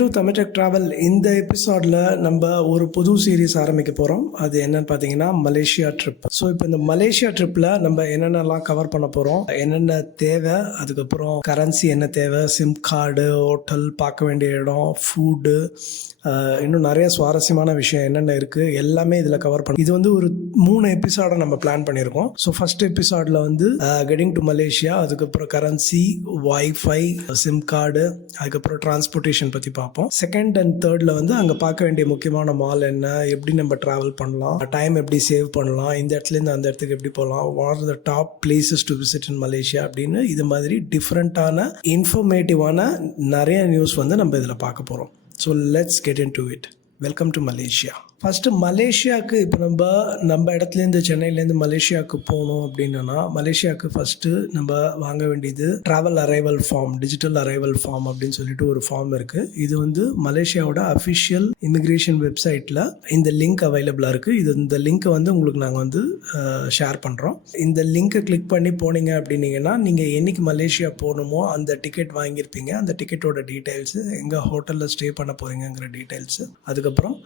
To Tamil travel. இந்த எபிசோடில் நம்ம ஒரு புது சீரீஸ் ஆரம்பிக்க போகிறோம். அது என்னன்னு பார்த்தீங்கன்னா மலேசியா ட்ரிப். ஸோ இப்போ இந்த மலேசியா ட்ரிப்பில் நம்ம என்னென்னலாம் கவர் பண்ண போகிறோம், என்னென்ன தேவை, அதுக்கப்புறம் கரன்சி என்ன தேவை, சிம் கார்டு, ஹோட்டல், பார்க்க வேண்டிய இடம், ஃபுட்டு, இன்னும் நிறைய சுவாரஸ்யமான விஷயம் என்னென்ன இருக்குது எல்லாமே இதில் கவர் பண்ண. இது வந்து ஒரு 3 எபிசோடை நம்ம பிளான் பண்ணியிருக்கோம். ஸோ ஃபர்ஸ்ட் எபிசோடில் வந்து கெட்டிங் டு மலேசியா, அதுக்கப்புறம் கரன்சி, வைஃபை, சிம் கார்டு, அதுக்கப்புறம் டிரான்ஸ்போர்ட்டேஷன் பற்றி பார்ப்போம். செகண்ட் அண்ட் தேர்டில் வந்து அங்கே பார்க்க வேண்டிய முக்கியமான மால் என்ன, எப்படி நம்ம ட்ராவல் பண்ணலாம், டைம் எப்படி சேவ் பண்ணலாம், இந்த இடத்துலேருந்து அந்த இடத்துக்கு எப்படி போகலாம், what are the top places to visit in Malaysia அப்படின்னு இது மாதிரி டிஃப்ரெண்ட்டான இன்ஃபர்மேட்டிவான நிறைய நியூஸ் வந்து நம்ம இதில் பார்க்க போகிறோம். So let's get into it. Welcome to Malaysia. First மலேசியாவுக்கு இப்போ நம்ம இடத்துலேருந்து சென்னையிலேருந்து மலேசியாவுக்கு போகணும் அப்படின்னா மலேசியாவுக்கு ஃபஸ்ட்டு நம்ம வாங்க வேண்டியது travel arrival form, digital arrival form அப்படின்னு சொல்லிட்டு ஒரு ஃபார்ம் இருக்குது. இது வந்து மலேசியாவோட அஃபிஷியல் இமிக்ரேஷன் வெப்சைட்டில் இந்த லிங்க் அவைலபிளாக இருக்குது. இந்த லிங்க்கை வந்து உங்களுக்கு நாங்கள் வந்து ஷேர் பண்ணுறோம். இந்த லிங்க்கை கிளிக் பண்ணி போனீங்க அப்படின்னீங்கன்னா நீங்கள் என்றைக்கு மலேசியா போகணுமோ அந்த டிக்கெட் வாங்கியிருப்பீங்க. அந்த டிக்கெட்டோட டீட்டெயில்ஸு, எங்கே ஹோட்டலில் ஸ்டே பண்ண போகிறீங்கிற டீட்டெயில்ஸு, அதுக்கப்புறம்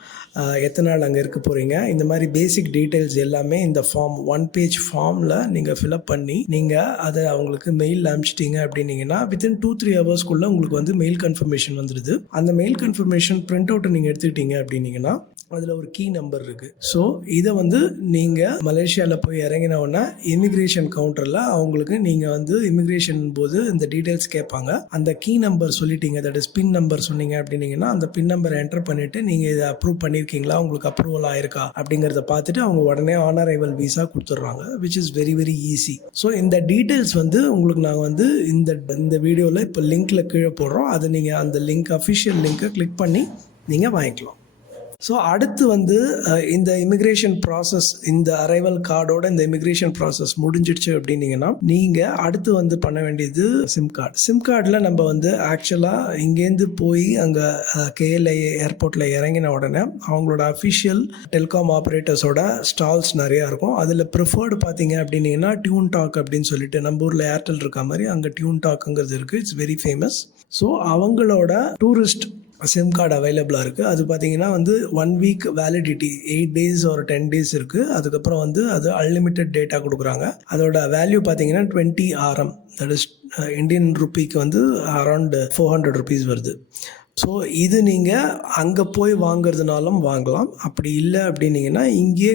எத்தனை நாள் அங்கே இருக்க போகிறீங்க, இந்த மாதிரி பேசிக் டீட்டெயில்ஸ் எல்லாமே இந்த ஃபார்ம் 1 பேஜ் ஃபார்மில் நீங்கள் ஃபில்அப் பண்ணி நீங்கள் அதை அவங்களுக்கு மெயில் அனுப்பிச்சிட்டிங்க அப்படின்னீங்கன்னா வித்தின் 2-3 ஹவர்ஸ்க்குள்ளே உங்களுக்கு வந்து மெயில் கன்ஃபர்மேஷன் வந்துடுது. அந்த மெயில் கன்ஃபர்மேஷன் பிரிண்ட் அவுட்டை நீங்கள் எடுத்துக்கிட்டீங்க அப்படின்னீங்கன்னா அதில் ஒரு கீ நம்பர் இருக்குது. ஸோ இதை வந்து நீங்கள் மலேசியாவில் போய் இறங்கினவுடனே இமிக்ரேஷன் கவுண்டரில் அவங்களுக்கு நீங்கள் வந்து இமிக்ரேஷன் போது இந்த டீட்டெயில்ஸ் கேட்பாங்க. அந்த கீ நம்பர் சொல்லிட்டீங்க, தட் இஸ் பின் நம்பர் சொன்னீங்க அப்படின்னீங்கன்னா அந்த பின் நம்பரை என்டர் பண்ணிவிட்டு நீங்கள் இதை அப்ரூவ் பண்ணியிருக்கீங்களா, உங்களுக்கு அப்ரூவல் ஆயிருக்கா அப்படிங்கிறத பார்த்துட்டு அவங்க உடனே ஆன் அரைவல் விசா கொடுத்துட்றாங்க, which is very very easy. So இந்த டீட்டெயில்ஸ் வந்து உங்களுக்கு நாங்கள் வந்து இந்த வீடியோவில் இப்போ லிங்க்கில் கீழே போடுறோம். அதை நீங்கள் அந்த லிங்க் அஃபிஷியல் லிங்க்கை கிளிக் பண்ணி நீங்கள் வாங்கிக்கலாம். ஸோ அடுத்து வந்து இந்த இமிக்ரேஷன் ப்ராசஸ், இந்த அரைவல் கார்டோட இந்த இமிக்ரேஷன் ப்ராசஸ் முடிஞ்சிடுச்சு அப்படின்னீங்கன்னா நீங்கள் அடுத்து வந்து பண்ண வேண்டியது சிம் கார்டு. சிம் கார்டில் நம்ம வந்து ஆக்சுவலாக இங்கேருந்து போய் அங்கே KLIA ஏர்போர்ட்டில் இறங்கின உடனே அவங்களோட அஃபிஷியல் டெலிகாம் ஆப்ரேட்டர்ஸோட ஸ்டால்ஸ் நிறையா இருக்கும். அதில் ப்ரிஃபர்டு பார்த்தீங்க அப்படின்னீங்கன்னா டியூன் டாக் அப்படின்னு சொல்லிட்டு நம்ம ஊரில் ஏர்டெல் இருக்க மாதிரி அங்கே டியூன் டாக்குங்கிறது இருக்குது. It's very famous. ஸோ அவங்களோட டூரிஸ்ட் சிம் கார்டு அவைலபிளாக இருக்குது. அது பார்த்தீங்கன்னா வந்து 1 week validity, 8 days or 10 days இருக்குது. அதுக்கப்புறம் வந்து அது அன்லிமிட்டெட் டேட்டா கொடுக்குறாங்க. அதோட வேல்யூ பார்த்தீங்கன்னா 20 RM, தட் இஸ் இந்தியன் ருப்பிக்கு வந்து அரௌண்ட் 400 rupees வருது. ஸோ இது நீங்கள் அங்கே போய் வாங்குறதுனாலும் வாங்கலாம். அப்படி இல்லை அப்படின்னீங்கன்னா இங்கேயே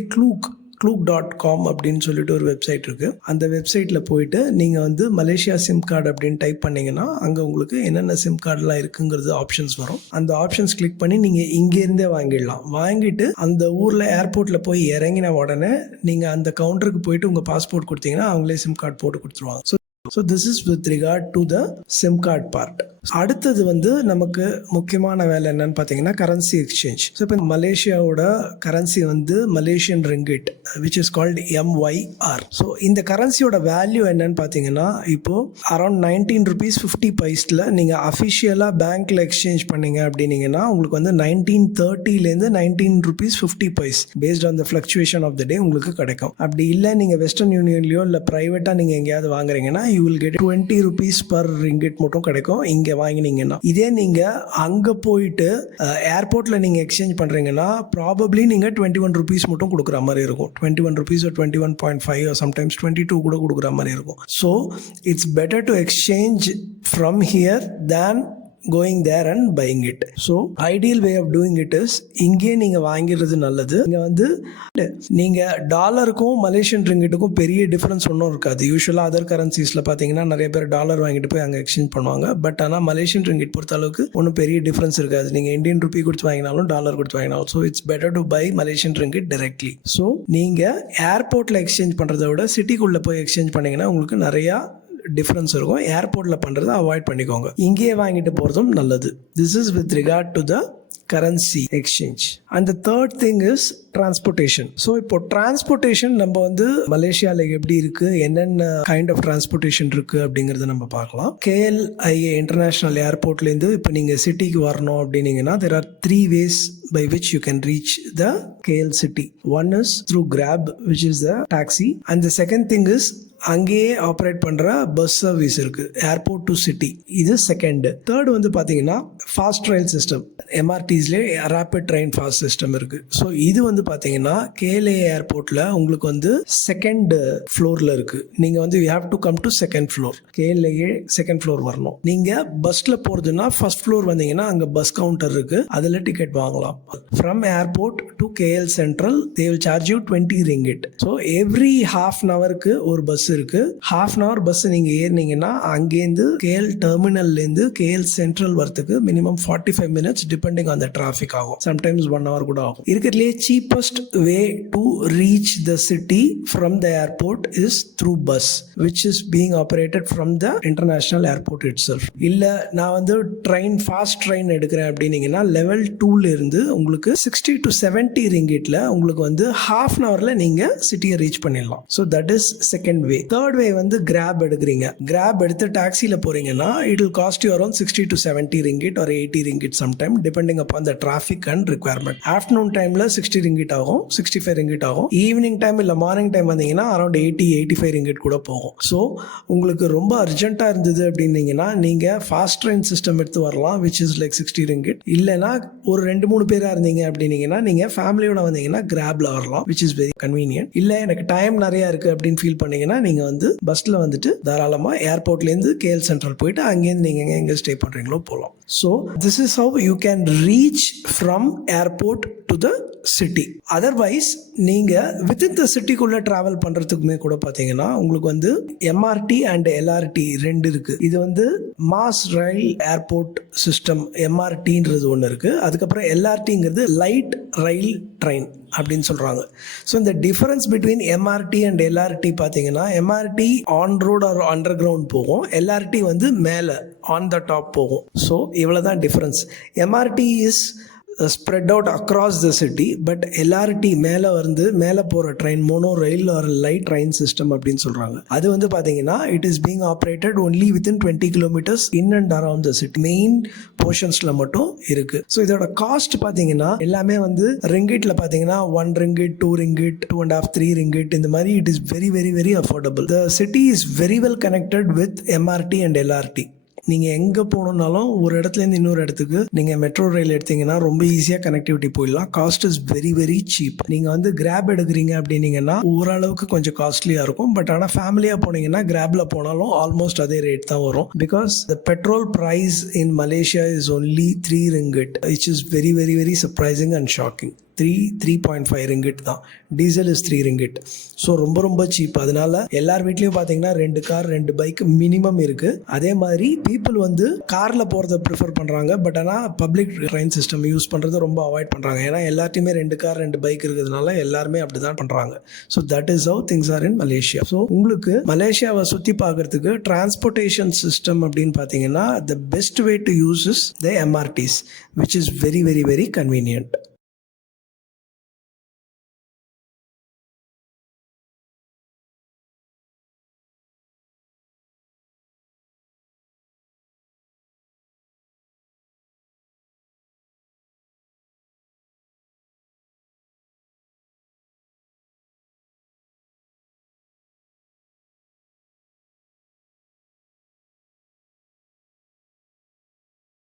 Klook.com அப்படின்னு சொல்லிட்டு ஒரு வெப்சைட் இருக்குது. அந்த வெப்சைட்டில் போயிட்டு நீங்கள் வந்து மலேசியா சிம் கார்டு அப்படின்னு டைப் பண்ணிங்கன்னா அங்கே உங்களுக்கு என்னென்ன சிம் கார்டெலாம் இருக்குங்கிறது ஆப்ஷன்ஸ் வரும். அந்த ஆப்ஷன்ஸ் கிளிக் பண்ணி நீங்கள் இங்கேருந்தே வாங்கிடலாம். வாங்கிட்டு அந்த ஊரில் ஏர்போர்ட்டில் போய் இறங்கின உடனே நீங்கள் அந்த கவுண்டருக்கு போயிட்டு உங்கள் பாஸ்போர்ட் கொடுத்தீங்கன்னா அவங்களே சிம் கார்டு போட்டு கொடுத்துருவாங்க. So this is with regard to the SIM card part. அடுத்தது வந்து நமக்கு முக்கியமான வேலை என்னன்னு பார்த்தீங்கன்னா கரன்சி எக்ஸ்சேஞ்ச். ஸோ இப்போ மலேசியாவோட கரன்சி வந்து Malaysian ringgit, which is called MYR. So இந்த கரன்சியோட வேல்யூ என்னன்னு பார்த்தீங்கன்னா இப்போது அரௌண்ட் 19 rupees 50 பைஸில் நீங்கள் அஃபிஷியலாக பேங்க்கில் எக்ஸ்சேஞ்ச் பண்ணீங்க அப்படின்னீங்கன்னா உங்களுக்கு வந்து 1930 19 rupees 50 paise based on the fluctuation of the day உங்களுக்கு கிடைக்கும். அப்படி இல்லை நீங்கள் வெஸ்டர்ன் யூனியன்லையோ இல்லை ப்ரைவேட்டாக நீங்கள் எங்கேயாவது வாங்குறீங்கன்னா you will get 20 rupees per ringgit மட்டும் கிடைக்கும் இங்கே வாங்கினீங்கன்னா. இதே நீங்க அங்க போயிட்டு ஏர்போர்ட்ல நீங்க எக்ஸ்சேஞ்ச் பண்றீங்கன்னா ப்ராபப்ளி நீங்க 21 rupees மட்டும் கொடுக்குற மாதிரி இருக்கும். 21 rupees or 21.5 or sometimes 22 கூட கொடுக்குற மாதிரி இருக்கும். So it's better to exchange from here than going there and buying it. So ideal way of doing it is இங்கே நீங்கள் வாங்கிறது நல்லது. இங்கே வந்து நீங்கள் டாலருக்கும் மலேசியன் ரிங்கிட்டுக்கும் பெரிய டிஃப்ரென்ஸ் ஒன்றும் இருக்காது. யூஸ்வலாக அதர் கரன்சிஸில் பார்த்தீங்கன்னா நிறைய பேர் டாலர் வாங்கிட்டு போய் அங்கே எக்ஸ்சேஞ்ச் பண்ணுவாங்க. பட் ஆனால் மலேசியன் ரிங்கிட் பொறுத்த அளவுக்கு ஒன்றும் பெரிய டிஃப்ரென்ஸ் இருக்காது. நீங்கள் இந்தியன் ருப்பி கொடுத்து வாங்கினாலும் டாலர் கொடுத்து வாங்கினாலும். So it's better to buy Malaysian ringgit directly. So நீங்கள் ஏர்போர்ட்டில் எக்ஸ்சேஞ்ச் பண்ணுறத விட சிட்டிக்குள்ளே போய் எக்ஸ்சேஞ்ச் பண்ணிங்கன்னா உங்களுக்கு நிறையா டிஃப்ரென்ஸ் இருக்கும். ஏர்போர்ட்டில் பண்ணுறதை அவாய்ட் பண்ணிக்கோங்க. இங்கேயே வாங்கிட்டு போகிறதும் நல்லது. This is with regard to the currency exchange. And the third thing is transportation. So இப்போ transportation நம்ம வந்து மலேசியால எப்படி இருக்கு, என்னென்ன கைண்ட் ஆஃப் டிரான்ஸ்போர்ட்டேஷன் இருக்கு அப்படிங்கறத நம்ம பார்க்கலாம். KLIA இன்டர்நேஷனல் ஏர்போர்ட்லேருந்து இப்போ நீங்க சிட்டிக்கு வரணும் அப்படின்னீங்கன்னா there are 3 ways by which you can reach the KL city. One is through Grab, which is the taxi, and the second thing is அங்கேயே ஆப்ரேட் பண்ற பஸ் சர்வீஸ் இருக்கு, ஏர்போர்ட் டு சிட்டி. இது second. Third வந்து பாத்தீங்கன்னா fast rail system, எம்ஆர்டிஸ்லேயே rapid train fast system இருக்குது. So இது வந்து பார்த்தீங்கன்னா கேஎல்ஏ ஏர்போர்ட்டில் உங்களுக்கு வந்து செகண்ட் ஃப்ளோரில் இருக்குது. நீங்கள் வந்து you have to come to second floor. KLA second floor வரணும். நீங்கள் பஸ்ஸில் போகிறதுனா ஃபர்ஸ்ட் ஃப்ளோர் வந்தீங்கன்னா அங்கே பஸ் கவுண்டர் இருக்குது, அதில் டிக்கெட் வாங்கலாம். From airport to KL central they will charge you 20 ringgit. So every half an ஹவருக்கு ஒரு பஸ் இருக்குது. ஹாஃப் அன் ஹவர் பஸ் நீங்கள் ஏறினீங்கன்னா அங்கேருந்து கேஎல் டெர்மினல்லேருந்து கேஎல் சென்ட்ரல் வரத்துக்கு minimum 45 minutes depending on the traffic ஆகும். சம்டைம்ஸ் 1 hour கூட ஆகும். இருக்கிறதுலே cheapest way to reach the city from the airport is through bus which is being operated from the international airport it self. இல்லை நான் வந்து train fast train எடுக்கிறேன் அப்படின்னீங்கன்னா level 2ல இருந்து உங்களுக்கு 60 to 70 ringgitல உங்களுக்கு வந்து ஹாஃப் அன் ஹவர்ல நீங்க சிட்டியை ரீச் பண்ணிடலாம். So that is second way. Third way வந்து கிராப் எடுக்கிறீங்க. கிராப் எடுத்து டாக்ஸியில் போறீங்கன்னா it will cost you around 60 to 70 ringgit or 80 ringgit sometime depending upon the traffic and requirement. Afternoon டைம்ல 60 ringgit ஆகும், 65 ringgit ஆகும். ஈவினிங் டைம் இல்லை மார்னிங் டைம் வந்தீங்கன்னா அரௌண்ட் 80-85 ringgit கூட போகும். ஸோ உங்களுக்கு ரொம்ப அர்ஜென்ட்டாக இருந்தது அப்படின்னீங்கன்னா நீங்கள் ஃபாஸ்ட் ட்ரெயின் சிஸ்டம் எடுத்து வரலாம் விச் இஸ் லைக் 60 ringgit. இல்லைனா ஒரு 2-3 பேராக இருந்தீங்க அப்படின்னீங்கன்னா நீங்கள் ஃபேமிலியோட வந்தீங்கன்னா கிராப்ல வரலாம் விச் இஸ் வெரி கன்வீனியன்ட். இல்லை எனக்கு டைம் நிறையா இருக்குது அப்படின்னு ஃபீல் பண்ணீங்கன்னா நீங்கள் வந்து பஸ்ஸில் வந்துட்டு தாராளமாக ஏர்போர்ட்லேருந்து கேஎல் சென்ட்ரல் போயிட்டு அங்கேருந்து நீங்கள் எங்கே ஸ்டே பண்ணுறீங்களோ போகலாம். So this is how you can reach from airport to the city. Otherwise நீங்கள் வித்தின் த சிட்டிக்குள்ளே ட்ராவல் பண்ணுறதுக்குமே கூட பார்த்தீங்கன்னா உங்களுக்கு வந்து எம்ஆர்டி அண்ட் எல்ஆர்டி ரெண்டு இருக்குது. இது வந்து மாஸ் ரயில் ஏர்போர்ட் சிஸ்டம் எம்ஆர்டின்றது ஒன்று இருக்குது. அதுக்கப்புறம் எல்ஆர்டிங்கிறது லைட் ரயில் ட்ரெயின் அப்படின்னு சொல்கிறாங்க. ஸோ இந்த difference between MRT and LRT பார்த்தீங்கன்னா MRT on road or underground போகும், எல்ஆர்டி வந்து மேலே ஆன் த டாப் போகும். ஸோ இவ்வளோ தான் difference. MRT is spread out across the city, but LRT மேலே போகிற train monorail or light train system அப்படின்னு சொல்கிறாங்க. அது வந்து பார்த்தீங்கன்னா it is being operated only within 20 kilometers in and around the city. Main போர்ஷன்ஸில் மட்டும் இருக்குது. ஸோ இதோட காஸ்ட் பார்த்தீங்கன்னா எல்லாமே வந்து ரிங்கிட்ல பார்த்தீங்கன்னா 1 ringgit, 2 ringgit, 2.5, 3 ringgit இந்த மாதிரி it is very very very affordable. The city is very well connected with MRT and LRT. நீங்கள் எங்கே போகணுன்னாலும் ஒரு இடத்துலேருந்து இன்னொரு இடத்துக்கு நீங்கள் மெட்ரோ ரயில் எடுத்தீங்கன்னா ரொம்ப ஈஸியாக கனெக்டிவிட்டி போயிடலாம். Cost is very very cheap. நீங்கள் வந்து கிராப் எடுக்கிறீங்க அப்படின்னீங்கன்னா ஓரளவுக்கு கொஞ்சம் காஸ்ட்லியாக இருக்கும். பட் ஆனால் ஃபேமிலியாக போனீங்கன்னா கிராப்ல போனாலும் ஆல்மோஸ்ட் அதே ரேட் தான் வரும். Because the petrol price in Malaysia is only 3 ringgit which is very very very surprising and shocking. 3.5 ringgit தான். Diesel is 3 ringgit. ஸோ ரொம்ப ரொம்ப சீப். அதனால எல்லார் வீட்லேயும் பார்த்தீங்கன்னா 2 கார் 2 பைக் மினிமம் இருக்குது. அதே மாதிரி பீப்புள் வந்து காரில் போகிறத ப்ரிஃபர் பண்ணுறாங்க. பட் ஆனால் பப்ளிக் ட்ரெயின் சிஸ்டம் யூஸ் பண்ணுறது ரொம்ப அவாய்ட் பண்ணுறாங்க. ஏன்னா எல்லாத்தையுமே 2 கார் 2 பைக் இருக்கிறதுனால எல்லாருமே அப்படி தான் பண்ணுறாங்க. So that is how things are in Malaysia. So உங்களுக்கு மலேசியாவை சுற்றி பார்க்கறதுக்கு டிரான்ஸ்போர்ட்டேஷன் சிஸ்டம் அப்படின்னு பார்த்தீங்கன்னா the best way to use is the MRTs which is very very very convenient.